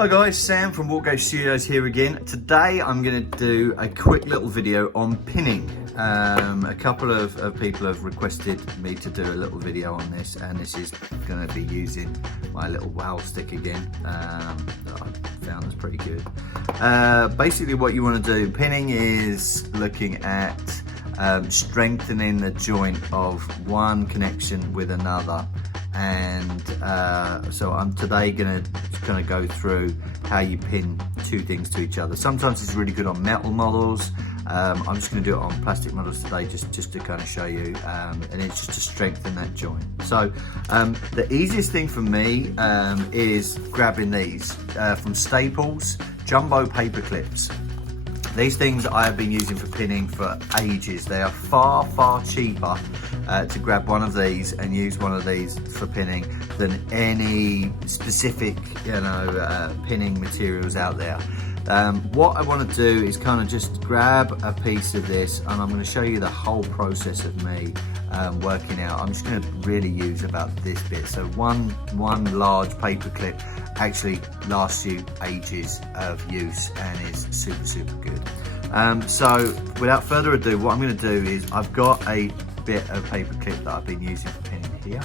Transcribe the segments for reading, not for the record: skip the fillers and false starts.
Hi guys, Sam from Walk Go Studios here again. Today I'm going to do a quick little video on pinning. A couple of people have requested me to do a little video on this, and this is going to be using my little wow stick again that I found is pretty good. Basically what you want to do, pinning is looking at strengthening the joint of one connection with another. And so I'm today gonna go through how you pin two things to each other. Sometimes it's really good on metal models. I'm just gonna do it on plastic models today, just to kind of show you, and it's just to strengthen that joint. So the easiest thing for me is grabbing these from Staples, jumbo paper clips. These things I have been using for pinning for ages. They are far, far cheaper to grab one of these and use one of these for pinning than any specific, pinning materials out there. What I want to do is kind of just grab a piece of this, and I'm going to show you the whole process of me working out. I'm just going to really use about this bit. So one large paper clip actually lasts you ages of use and is super, super good. So without further ado, what I'm going to do is I've got a bit of paper clip that I've been using for pinning here,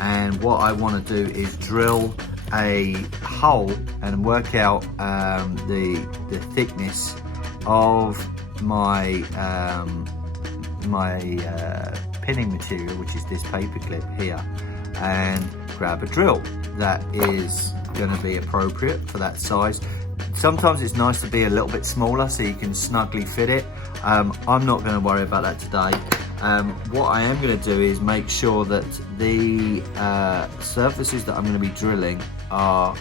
and what I want to do is drill a hole and work out the thickness of my pinning material, which is this paper clip here, and grab a drill that is going to be appropriate for that size. Sometimes it's nice to be a little bit smaller so you can snugly fit it. I'm not going to worry about that today. What I am going to do is make sure that the surfaces that I'm going to be drilling are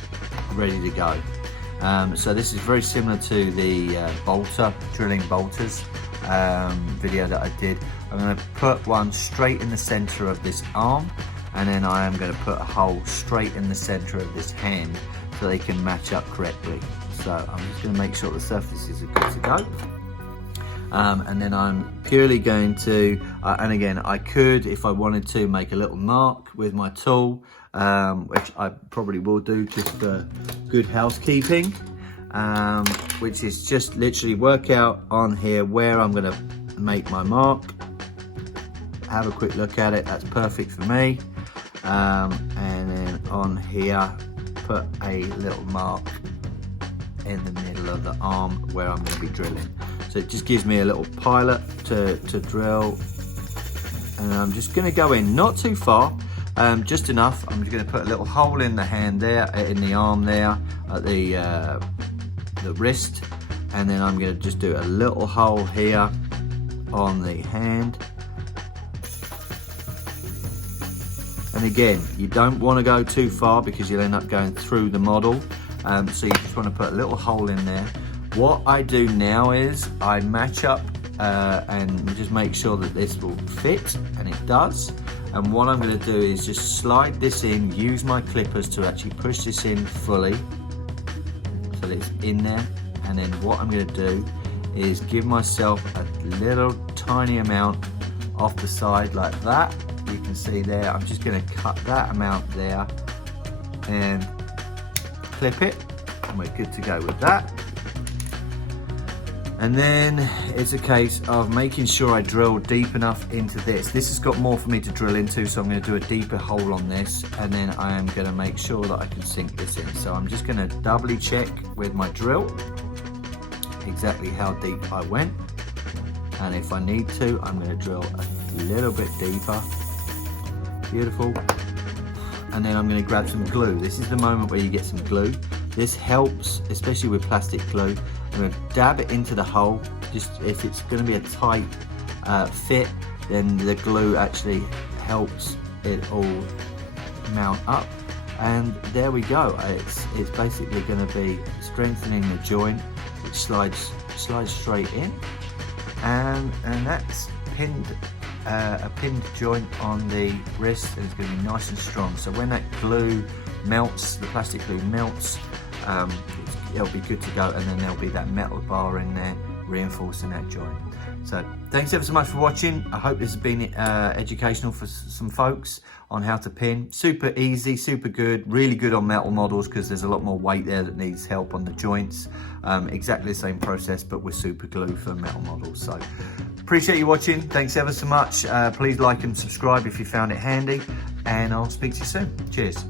ready to go. So this is very similar to the drilling bolters video that I did. I'm going to put one straight in the center of this arm, and then I am going to put a hole straight in the center of this hand so they can match up correctly. So I'm just going to make sure the surfaces are good to go. And then I'm purely going to, and again, I could, if I wanted to, make a little mark with my tool, which I probably will do just for good housekeeping, which is just literally work out on here where I'm going to make my mark. Have a quick look at it, that's perfect for me. And then on here, put a little mark in the middle of the arm where I'm going to be drilling. So it just gives me a little pilot to drill, and I'm just going to go in not too far, just enough. I'm just going to put a little hole in the hand there, in the arm there, at the wrist, and then I'm going to just do a little hole here on the hand. And again, you don't want to go too far because you'll end up going through the model. So you just want to put a little hole in there. What I do now is I match up and just make sure that this will fit, and it does. And what I'm going to do is just slide this in, use my clippers to actually push this in fully so that it's in there. And then what I'm going to do is give myself a little tiny amount off the side like that. You can see there, I'm just going to cut that amount there and clip it, and we're good to go with that. And then it's a case of making sure I drill deep enough into this. This has got more for me to drill into, so I'm going to do a deeper hole on this, and then I am going to make sure that I can sink this in. So I'm just going to doubly check with my drill exactly how deep I went, and if I need to, I'm going to drill a little bit deeper. Beautiful. And then I'm going to grab some glue. This is the moment where you get some glue. This helps, especially with plastic glue. I'm going to dab it into the hole. Just if it's going to be a tight fit, then the glue actually helps it all mount up. And there we go. It's basically going to be strengthening the joint, which slides straight in, and that's pinned. A pinned joint on the wrist, and it's going to be nice and strong. So when that glue melts, the plastic glue melts, it'll be good to go, and then there'll be that metal bar in there reinforcing that joint. So thanks ever so much for watching. I hope this has been educational for some folks on how to pin. Super easy, super good, really good on metal models because there's a lot more weight there that needs help on the joints. Exactly the same process, but with super glue for metal models. So appreciate you watching. Thanks ever so much. Please like and subscribe if you found it handy, and I'll speak to you soon. Cheers.